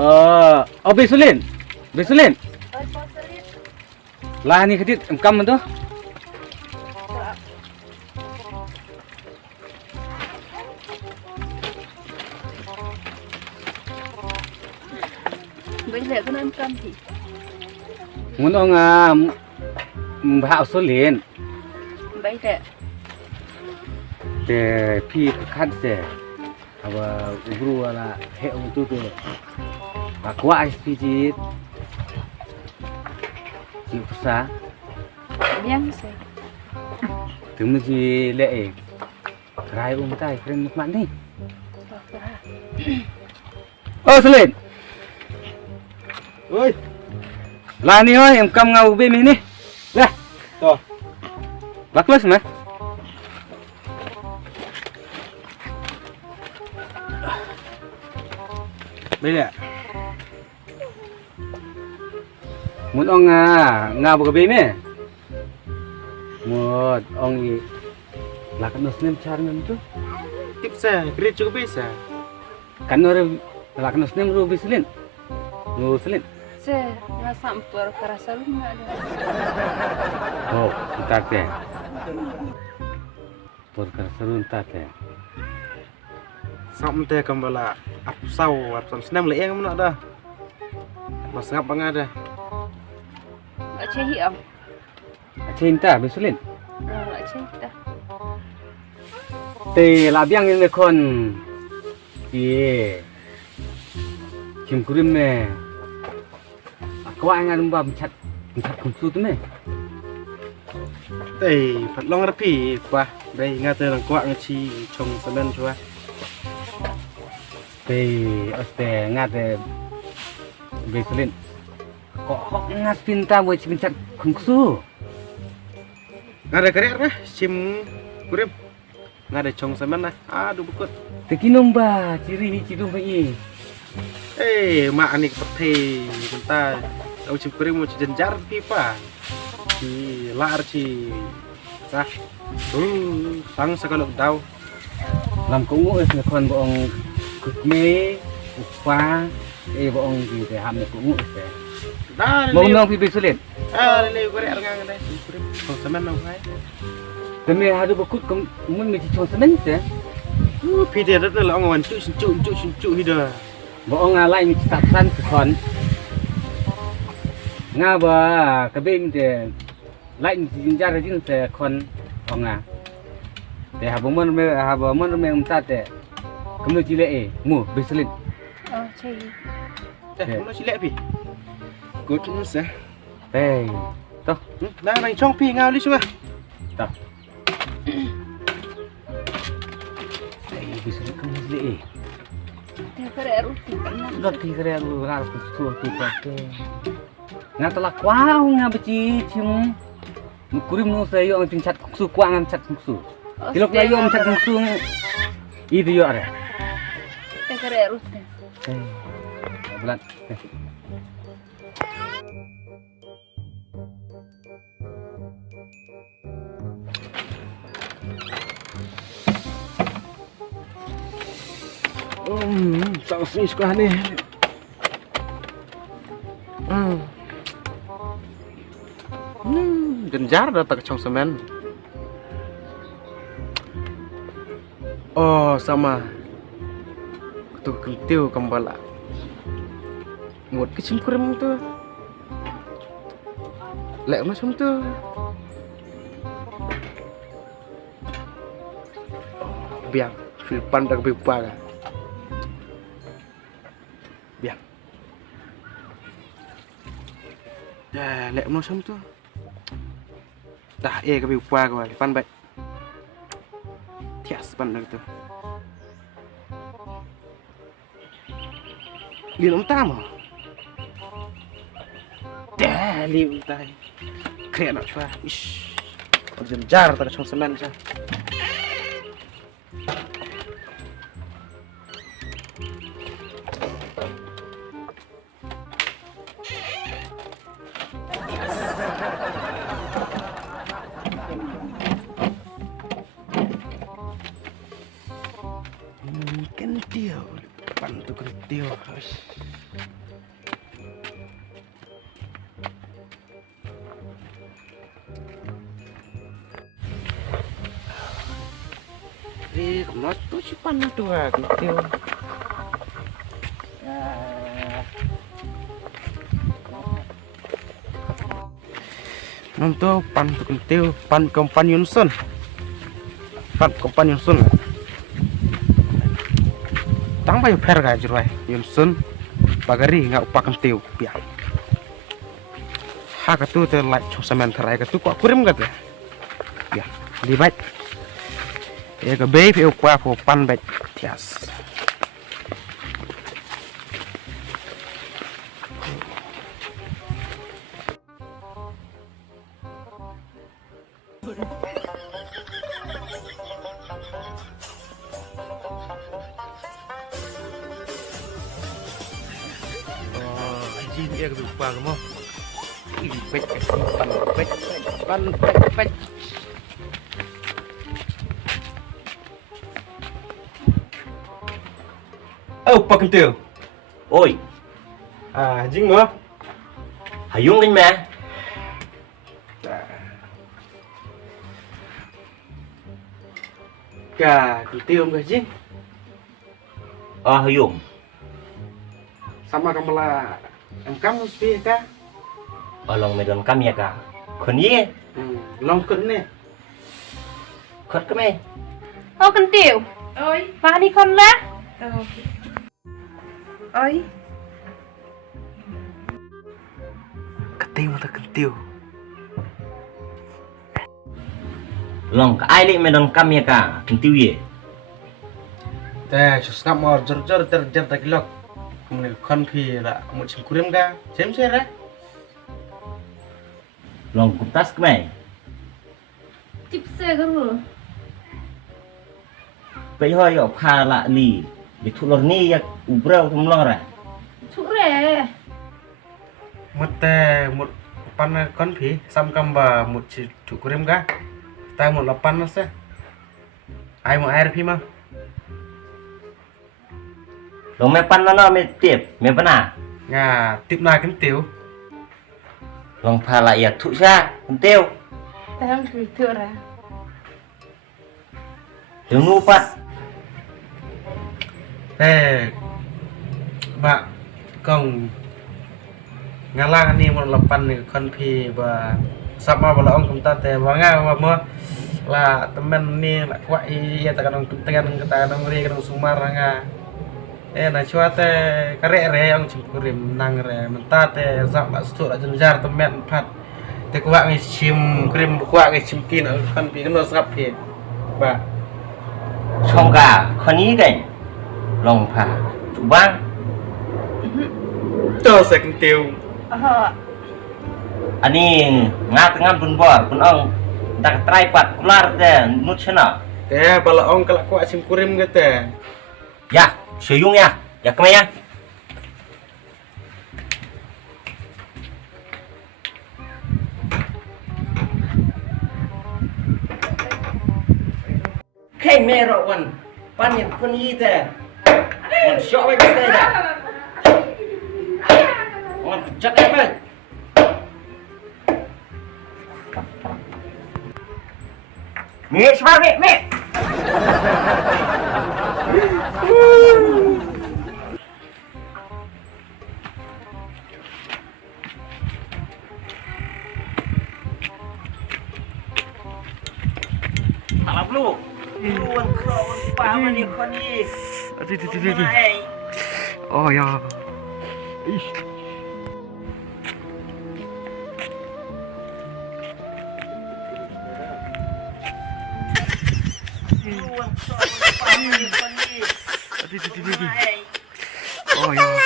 Oh besulin. Besulin. Lah ni kedit engkam tu. Bây giờ có nên cơm thì Muốn ông hạo sulin. bây giờ Te pi khát se. Aba guru ala he tu tu. Akwa SPG. Chị sa. nhang xe Từng mình gì lệ. Rai tay keren một mặn đi. Sulin. Oi, Lah ni oi, em kam ngau be ni. Lah. to. Bagus mah. Đây nè. Muốn ông ngau bờ be me. Một ông i là cái nốt nem char nem tu. Tiếp xe, kredit juga bisa. Kan orang là cái nốt nem ru bislin. Ru bislin. xe nó sampur kerasa lu nggak ada Oh, entar teh. Podcast seru entar teh. Xong teh kembala ap sau, ap sam senam le yang mana dah. Mas ngap bang ada. nggak cehi om Cinta bislin. nggak cehi dah Teh labiang ini kon. Iya. Kim kurim me. Aku angan mbak mencat kumsu tu me. Đây, Phật long ra phỉ qua. Đây, nga tơ là quạng chi trồng semen chua. Teh oste ngate bislin. Kok ngat pinta buat mencat kumsu. Nga ada kredit dah, sim kurim. Nga ada trồng semen dah. Aduh bukut. Tekinum ba ciri cidum bai. Mak ni pete bentar. Au sim kurim mau jenjar pipa. Ci lar ci sah. Sang sekalok dau. Làm cũng ngủ là con bọn cực mê pha bọn gì để làm được cũng ngủ sẽ Dah, mau nong pipi sulit lele kredit ngang dah sim kurim. Trồng semen đâu phải. tapi ada bekut kamu mesti cuma semen sẽ Phi dia rất là ngon, chu hider. bọn lain tak san kon nga ba cái bên thì lain jinjar jin sẽ kon ông để habang mon men ta te kamu cile mu bislin cehi Nó chỉ lẹ phi. Cốt nó sẽ. to Đang này trong phi ngao đi chưa? to bislin kamu cile dia kere rutin kan Gati kere lu ngar kusu tu pake. Ngatala kwau nga beci cium. Mukurim no sayo ang tincat kusu kuangan cat kusu. Tilok layo ang cat kusu. Itu yo are. dia kere rutin Bulan. Sao fish quá đi. Genjar dah tak trong semen. Oh, sama. Tu kentil kembala. Một cái chim kurim tu. Lẹ macam tu. Biang, filpan dah berubah kan. Biang. Dah, lẹ macam tu. Dah, cái berubah kau, filpan baik. Tias pan dah tu. Lihat om tam ah. Dah, lihat tay. Keren nak cuba. Ish. Jenjar tak trong semen je. Kentil, bantu kentil. nó tôi chỉ pan tu à kentil. Nonton pan tu kentil, pan kompan Yunsun. Pan kompan Yunsun. Tang bayu per ga jurwai Yunsun. Bagari ngau pa kentil pia. Ha ka tu te like cho semen terai ka tu kwa kurim ka te. Ya, di baik. Ya ka be pe kwa po pan baik tias. Dia ke lupa kamu. Ini pek pan. Oh, Pak Kentil. Ôi, À, jing mo. Hayung anh mẹ. Ka Kentil ke jing. Hayung. Sama kamu lah. Kamu spi ka. Long medan kami ya kak. Khoni, Long kun ni. khot kami. Ô con tiểu. Ơi. Và đi con lá. Ơi. Kentil mata Kentil. Long ka ai li medan kami ya kak. Kentiu ye. Teh, susah mau jor terjar tak lok. Kemudian konfi lah, mau cemkurim ka, cem sih Long kutas kami. Chip xe cái rồi. Bây giờ yo pha lạ li. Di thu lor ni ya ubrau tum lor ra. Chú rẻ. Một pan konfi, sam kamba một chỉ cemkurim ka, ta một lapan lah sih. Ai mau air pi mah? Long me pan no me tiep, me pana. Nga, tip na Kentil. Long pha lạ ya thu sa, kentiu. Em cứ thừa ra. Đừng ngu pat. Mbak kong ngalang ni mau lapan ni konfi ba sama bala ong kumta te wanga wa mo la temen ni la kwa iya ta kanong tengan kata kanong ri kanong sumar nga na chua te kare re ong cimkurim nang re menta te zak la stu la jenjar temen pat te kwa ngi chim krim kwa ngi chim tin al kan pi no sap pi ba Xong cả khoni cái. Long pha chu bang. to se Kentil Anh đi ngam pun bor pun ong dak try pat kular de nut chana. te bala ong kala kwa cimkurim ke te Ya, suyung ya. Ya kemai ya. Cái mẹ rồi còn pan nhìn con y thế. Còn sợ với cái đây đã. Còn chắc em ơi. Mẹ sao mẹ. Salah lu. Luan kerawan paman ni kon ni. Aduh. Oh ya. Luan kerawan paman ni kon ni. Oh ya.